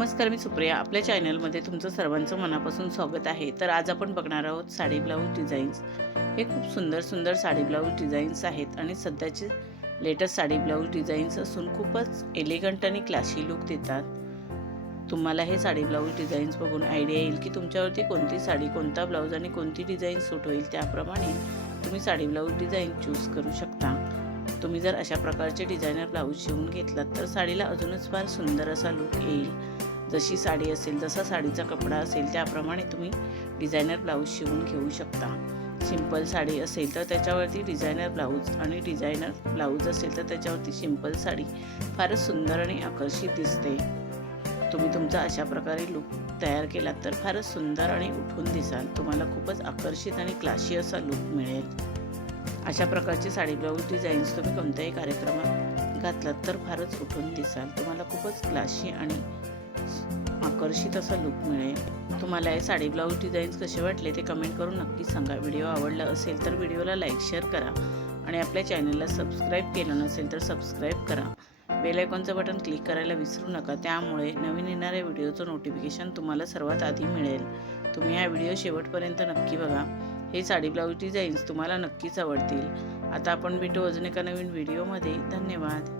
नमस्कार, मी सुप्रिया. आपल्या चॅनलमध्ये तुमचं सर्वांचं मनापासून स्वागत आहे. तर आज आपण बघणार आहोत साडी ब्लाऊज डिझाईन्स. हे खूप सुंदर सुंदर साडी ब्लाऊज डिझाईन्स आहेत आणि सध्याचे लेटेस्ट साडी ब्लाऊज डिझाईन्स असून खूपच एलिगंट आणि क्लासी लुक देतात. तुम्हाला हे साडी ब्लाऊज डिझाईन्स बघून आयडिया येईल की तुमच्यावरती कोणती साडी, कोणता ब्लाऊज आणि कोणती डिझाईन सूट होईल. त्याप्रमाणे तुम्ही साडी ब्लाऊज डिझाईन चूज करू शकता. तुम्ही जर अशा प्रकारचे डिझायनर ब्लाऊज शिवून घेतलात तर साडीला अजूनच फार सुंदर असा लुक येईल. जशी साडी असेल, जसा साडीचा कपडा असेल त्याप्रमाणे तुम्ही डिझायनर ब्लाऊज शिवून घेऊ शकता. सिंपल साडी असेल तर त्याच्यावरती डिझायनर ब्लाऊज आणि डिझायनर ब्लाऊज असेल तर त्याच्यावरती सिंपल साडी फारच सुंदर आणि आकर्षित दिसते. तुम्ही तुमचा अशा प्रकारे लुक तयार केलात तर फारच सुंदर आणि उठून दिसाल. तुम्हाला खूपच आकर्षित आणि क्लासी असा लुक मिळेल. अशा प्रकारचे साडी ब्लाऊज डिझाईन्स तुम्ही कोणत्याही कार्यक्रमात घातलात तर फारच उठून दिसाल. तुम्हाला खूपच क्लासी आणि आकर्षित असा लुक मिळेल. तुम्हाला हे साडी ब्लाऊज डिझाईन्स कसे वाटले ते कमेंट करून नक्की सांगा. व्हिडिओ आवडला असेल तर व्हिडिओला लाईक शेअर करा आणि आपल्या चॅनलला सबस्क्राईब केलं नसेल तर सबस्क्राईब करा. बेल आयकॉनचं बटन क्लिक करायला विसरू नका. त्यामुळे नवीन येणाऱ्या व्हिडिओचं नोटिफिकेशन तुम्हाला सर्वात आधी मिळेल. तुम्ही हा व्हिडिओ शेवटपर्यंत नक्की बघा. हे साडी ब्लाऊज डिझाईन्स तुम्हाला नक्कीच आवडतील. आता आपण भेटू अजून एका नवीन व्हिडिओमध्ये. धन्यवाद.